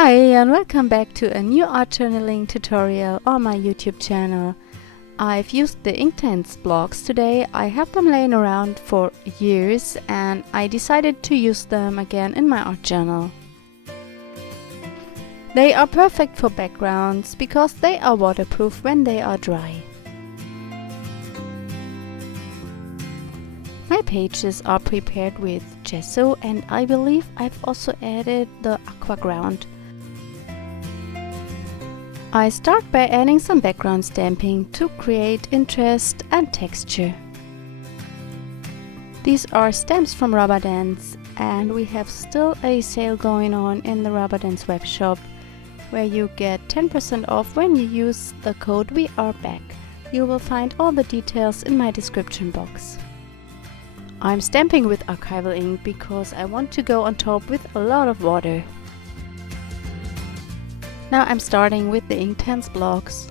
Hi and welcome back to a new art journaling tutorial on my YouTube channel. I've used the Inktense blocks today. I have them laying around for years and I decided to use them again in my art journal. They are perfect for backgrounds because they are waterproof when they are dry. My pages are prepared with gesso and I believe I've also added the aqua ground. I start by adding some background stamping to create interest and texture. These are stamps from Rubber Dance and we have still a sale going on in the Rubber Dance webshop where you get 10% off when you use the code WeAreBack. You will find all the details in my description box. I'm stamping with archival ink because I want to go on top with a lot of water. Now I'm starting with the Inktense blocks.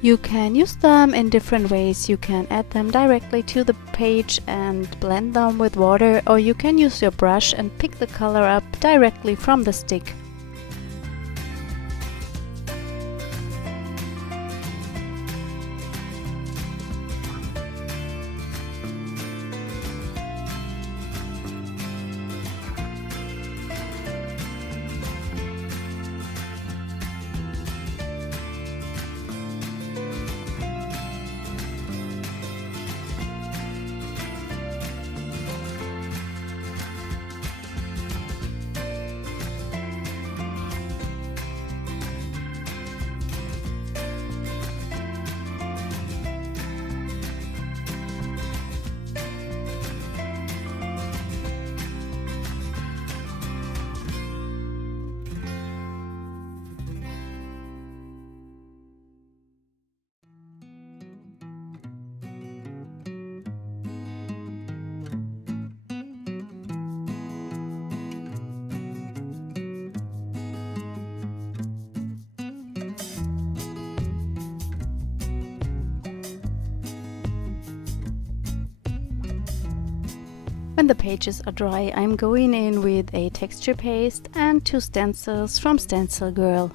You can use them in different ways. You can add them directly to the page and blend them with water, or you can use your brush and pick the color up directly from the stick. When the pages are dry, I'm going in with a texture paste and 2 stencils from Stencil Girl.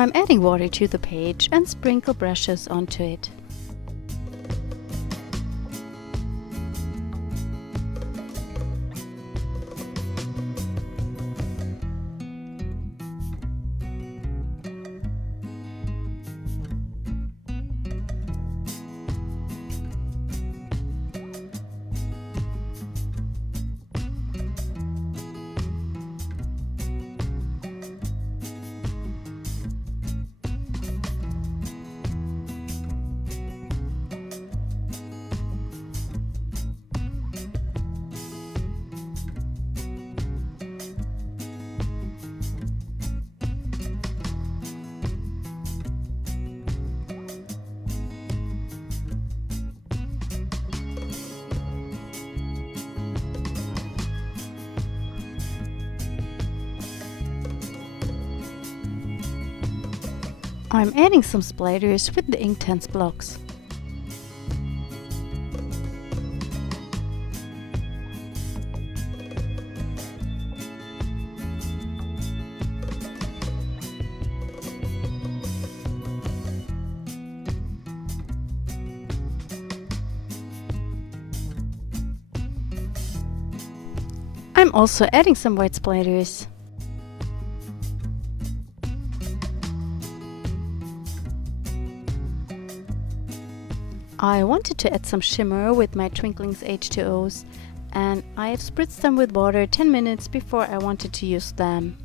I'm adding water to the page and sprinkle brushes onto it. I'm adding some splatters with the Inktense blocks. I'm also adding some white splatters. I wanted to add some shimmer with my Twinklings H2Os and I have spritzed them with water 10 minutes before I wanted to use them.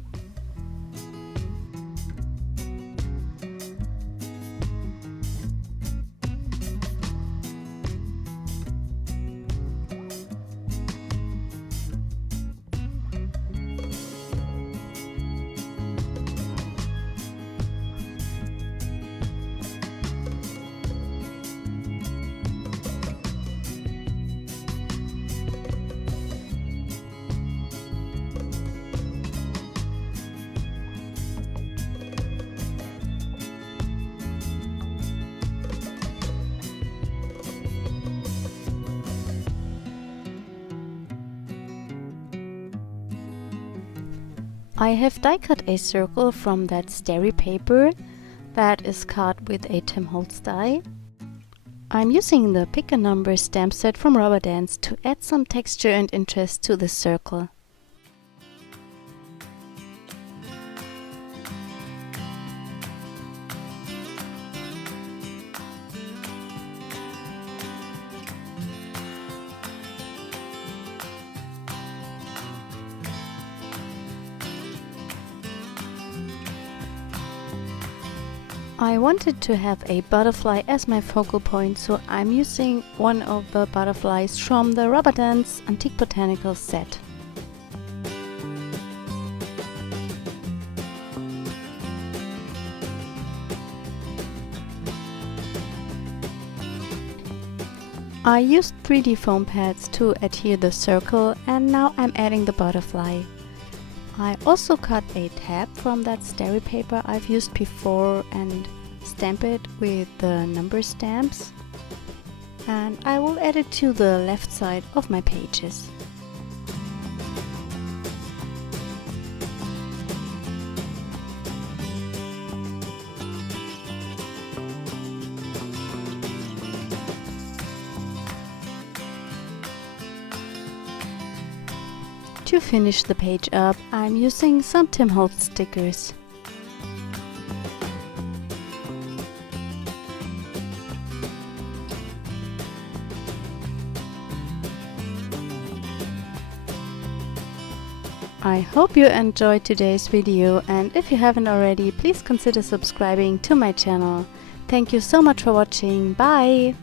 I have die cut a circle from that starry paper that is cut with a Tim Holtz die. I'm using the Pick a Number stamp set from Rubber Dance to add some texture and interest to the circle. I wanted to have a butterfly as my focal point, so I'm using one of the butterflies from the Rubber Dance Antique Botanical set. I used 3D foam pads to adhere the circle, and now I'm adding the butterfly. I also cut a tab from that starry paper I've used before and stamp it with the number stamps, and I will add it to the left side of my pages. To finish the page up, I'm using some Tim Holtz stickers. I hope you enjoyed today's video, and if you haven't already, please consider subscribing to my channel. Thank you so much for watching. Bye!